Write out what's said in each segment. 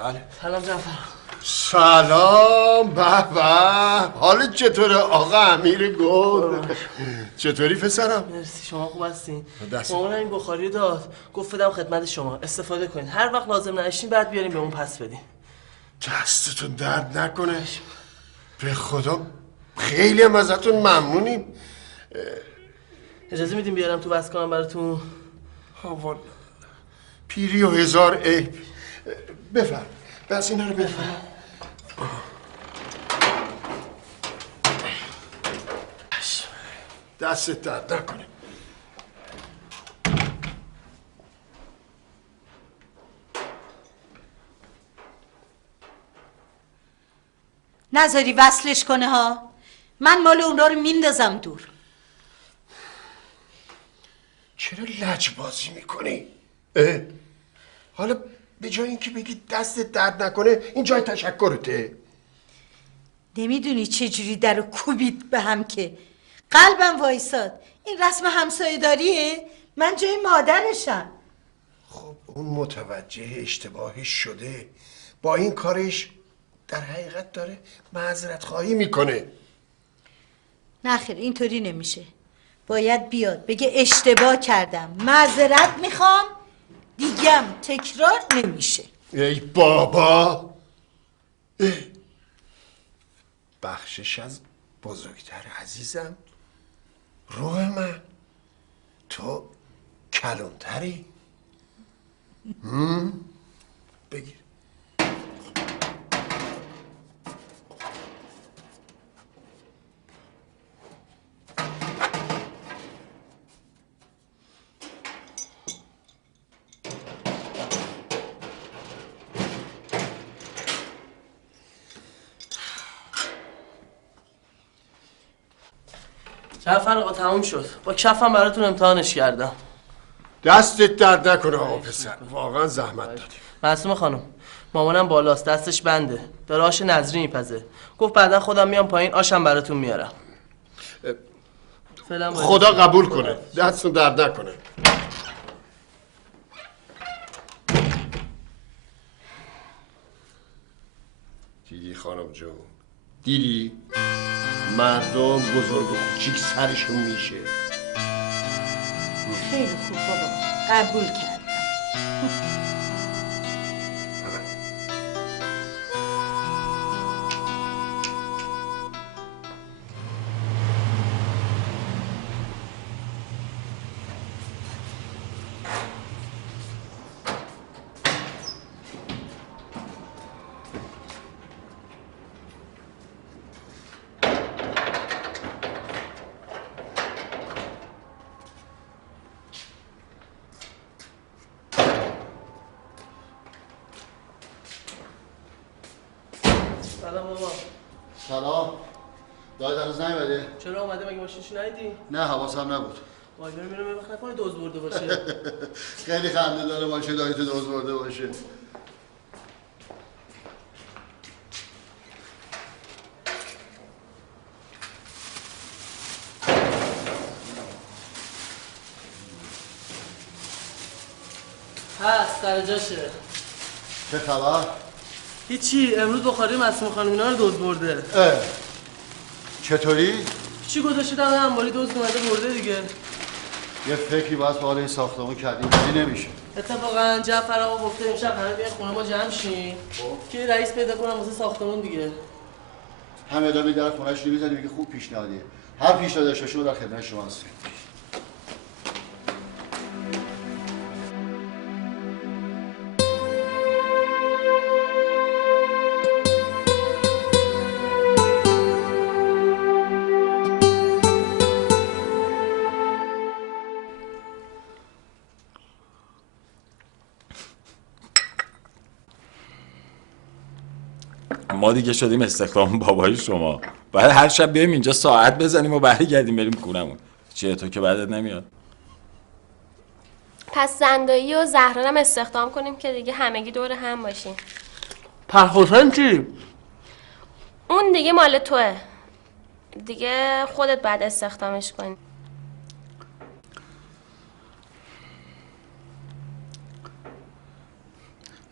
بله. سلام جعفر. سلام. به حالت چطوره آقا امیر گل؟ چطوری پسرم؟ مرسی. شما خوب هستین؟ دست مامان این بخاری داد، گفت بدم خدمت شما استفاده کنین، هر وقت لازم نشین بعد بیارین بهمون پس بدین. دستتون درد نکنه. به خدا خیلی هم ازتون ممنونیم. اجازه میدین بیارم تو بس کنم براتون؟ والا پیری و هزار عیب. بفرم بس اینا رو بفرم. دستت درد نکنه. نذاری وصلش کنه ها، من مال اونا رو میندازم دور. چرا لجبازی میکنی؟ حالا به جای اینکه بگی دستت درد نکنه این جای تشکرته. نمیدونی چجوری در رو کوبید به هم که قلبم وایساد. این رسم همسایه داریه؟ من جای مادرشم. خب اون متوجه اشتباهش شده، با این کارش در حقیقت داره معذرت خواهی میکنه. نه خیر اینطوری نمیشه، باید بیاد بگه اشتباه کردم معذرت میخوام، دیگم تکرار نمیشه. ای بابا، بخشش از بزرگتر عزیزم. روح من تو کلانتری. بگیر. جعفر آقا تموم شد، با کفم براتون امتحانش کردم. دستت درد نکنه آقا پسر، واقعا زحمت دادی. معصومه خانم، مامانم بالاست، دستش بنده، داره آش نظری میپزه، گفت بعدا خودم میام پایین آشم براتون میارم. خدا قبول کنه، دستتون درد نکنه. دیدی خانم جون، دیدی مردم بزرگ و کوچیک سرشون میشه. خیلی خوب بابا، قبول کردم. سلام بابا. سلام. داید هنوز نیومده؟ چرا اومده؟ مگه ماشینشو ندیدی؟ نه حواسم نبود. وای بریم یه وقت نکنه دزد برده باشه. خیلی خنده داره ماشین دایی تو دوز برده باشه. هست در جاشه. چه خبر؟ هیچی، امروز بخاری معصومه خانم اینا رو دزد برده. چطوری؟ چی گذاشته دم انباری دزد اومده برده دیگه. یه فکری باید به حال این ساختمون کردیم، چیزی نمیشه. اتفاقا جعفر آقا گفته امشب همه بیاین خونه ما جمع شین که رئیس پیدا کنم واسه ساختمون دیگه. همه دار در خونه‌اش نمیزنی میگه خوب پیشنهادیه. هر پیشنهادی داشته در خدمت شما هستیم. ما دیگه شدیم استخدام بابای شما. باید هر شب بیایم اینجا ساعت بزنیم و برگردیم بریم خونمون. چیه تو که بعدت نمیاد؟ پس زندایی و زهرانم استخدام کنیم که دیگه همگی دور هم باشیم. پرخوشن چی؟ اون دیگه مال توه. دیگه خودت بعد استخدامش کنی.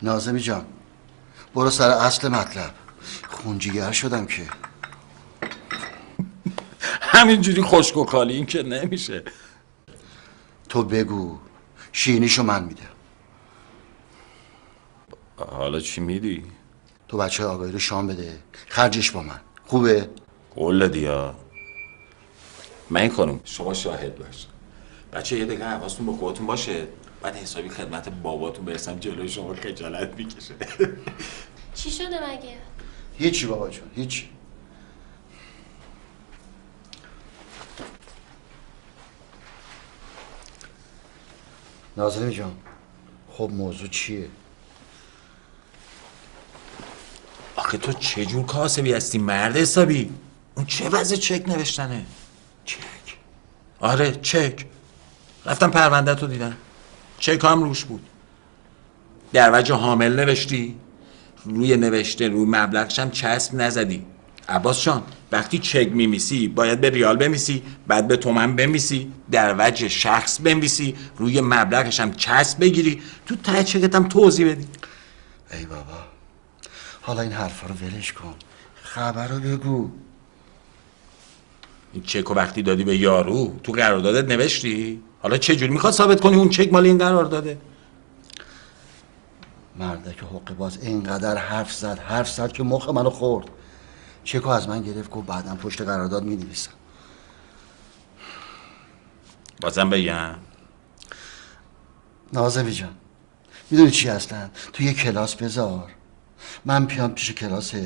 ناظمی جان، برو سر اصل مطلب. خونجیگر شدم که. همینجوری خشک و خالی این که نمیشه. تو بگو شیرینیشو من میدم. حالا چی میدی؟ تو بچه آقایی رو شام بده، خرجش با من. خوبه؟ قول دادی ها. من این خانم شما شاهد باش. بچه یه دقیقه حواستون به خودتون باشه، بعد حسابی خدمت باباتون برسم جلوی شما خجالت میکشه. چی شده مگه؟ هیچی بابا جون، هیچی. نازنین جان، خب موضوع چیه؟ آخه تو چه جور کاسبی هستی مرد حسابی؟ اون چه وضع چک نوشتنه؟ چک؟ آره چک. رفتم پرونده تو دیدم، چک هم روش بود. در وجه حامل نوشتی، روی نوشته روی مبلغش هم چسب نزدی. عباس جان وقتی چک میمیسی باید به ریال بمیسی، بعد به تومن بمیسی، در وجه شخص بمیسی، روی مبلغش هم چسب بگیری، تو ته چکت هم توضیح بدی. ای بابا، حالا این حرفا رو ولش کن، خبر رو بگو. این چک رو وقتی دادی به یارو تو قراردادت نوشتی؟ حالا چه جوری میخواد ثابت کنی اون چک مال این قرارداده؟ مرده که حقه باز اینقدر حرف زد که مخ منو خورد. چکو از من گرفت و بعدم پشت قرارداد می نویسم. بازم بگم نازمی جان، میدونی چی اصلا؟ تو یه کلاس بذار، من پیام پیش کلاست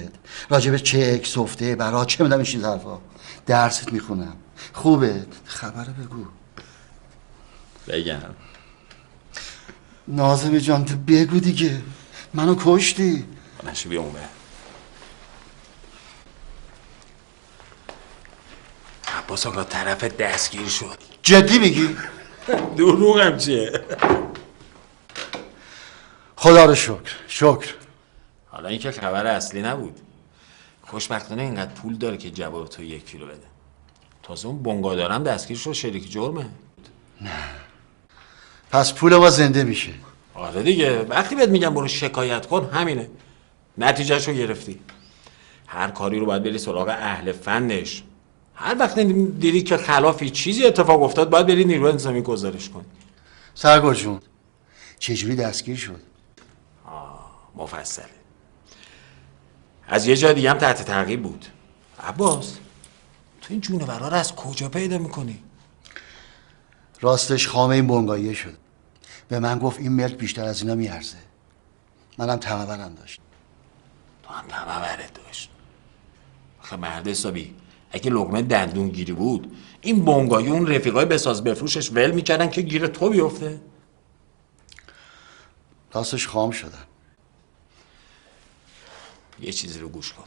راجب چک، سفته، برا چه میدم این چیز حرفا درست میخونم. خوبه؟ خبر بگو. بگم نازمی جان تو بگو دیگه، منو کشتی. نشو بیام به عباس آقا طرف دستگیر شد. جدی میگی؟ دروغم چیه؟ خدا رو شکر. حالا این که خبر اصلی نبود. خوشبختانه اینقدر پول داره که جواب تو 1 کیلو بده. تازه اون بنگادارم دستگیر شد، شریک جرمه. پس پول ما زنده میشه. آره دیگه، وقتی بهت میگم برو شکایت کن همینه. نتیجهشو گرفتی. هر کاری رو باید بری سراغ اهل فنش. هر وقت دیدی که خلافی چیزی اتفاق افتاد باید بری نیروی انتظامی گزارش کنی. سرگل جون چجوری دستگیر شد؟ مفصله. از یه جای دیگه هم تحت تعقیب بود. عباس تو این جونورا رو از کجا پیدا میکنی؟ راستش خامه این بنگاهیه شد. به من گفت این ملک بیشتر از اینا میارزه. منم تمورم داشت. تو هم تمورت داشت. آخه مرد حسابی اگه لقمه دندون گیری بود این بنگاهی اون رفیقای بساز بفروشش ول میکردن که گیر تو بیفته. راستش خام شدم. یه چیزی رو گوش کن.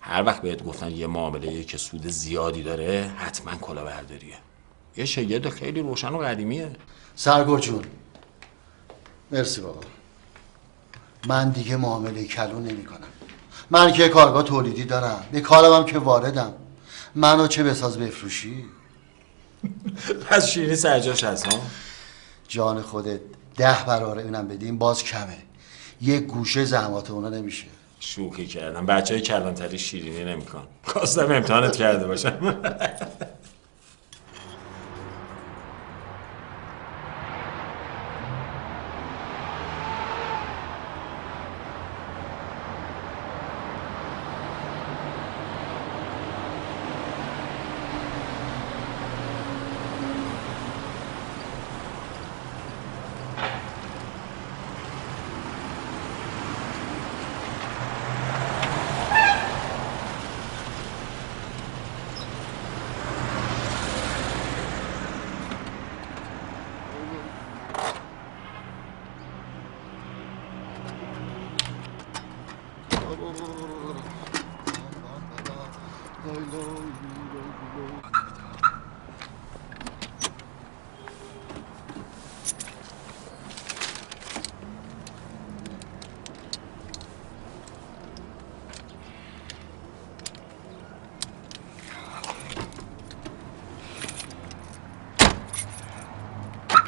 هر وقت بهت گفتن یه معامله که سود زیادی داره حتما کلاهبرداریه. یه شگرد خیلی روشن و قدیمیه. سرگل جون مرسی بابا، من دیگه معامله کلو نمی کنم. من که کارگاه تولیدی دارم، به کارم هم که واردم. منو چه بساز بفروشی؟ پس شیرینی سرجاش هست ها؟ جان خودت 10 برابر اینم بدیم باز کمه. یه گوشه زحمات اونا نمیشه. شوخی کردم. بچه های کلانتری شیرینی نمیکن. خواستم امتحانت کرده باشم.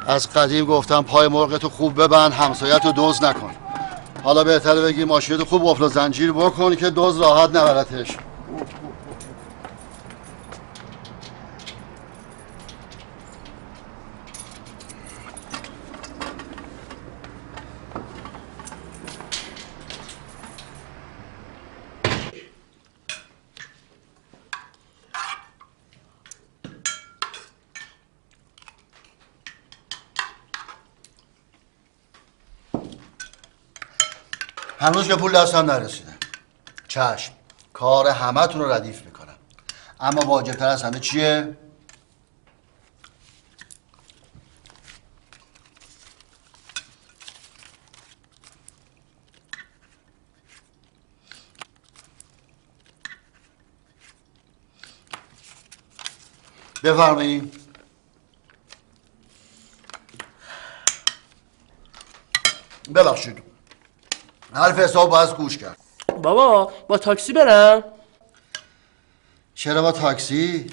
از قدیم گفتم پای مرغتو خوب ببند، همسایت رو دزد نکن. حالا بهتره بگی ماشینت خوب قفل و زنجیر بکن که دوز راحت نبرتش. هنوز که پول دستم نرسیده. چشم، کار همه تون رو ردیف میکنم، اما واجبتر از همه چیه؟ بفرمایید. ببخشید، حرف حساب باید گوش کرد. بابا با تاکسی برم؟ چرا با تاکسی؟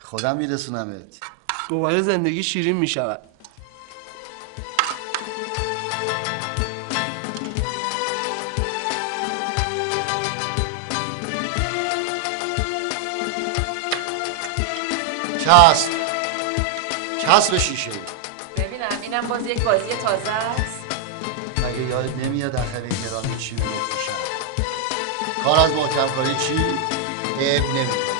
خودم میرسونمت. دوباره زندگی شیرین میشود. چسب شیشه. ببینم اینم باز یک بازی تازه است. مگه یادت نمیاد داخل گرامی چی میگفت میشن؟ کار از محکم کاری چی؟ عیب نمیکنه.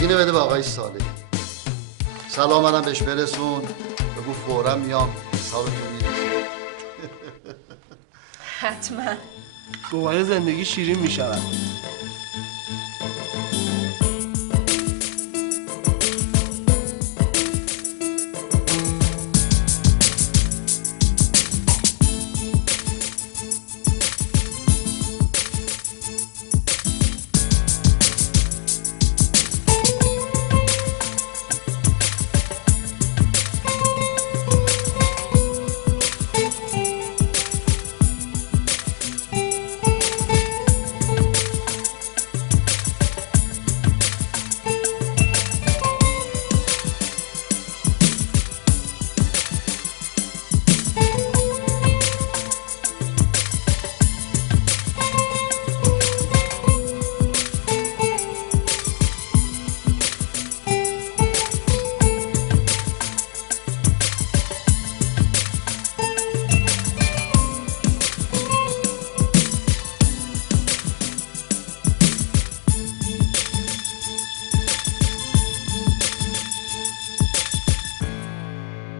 اینو بده به آقای صالح. سلام منم بهش برسون، بگو فورا میام حسابتون میرسه. حتما. دوباره زندگی شیرین میشود.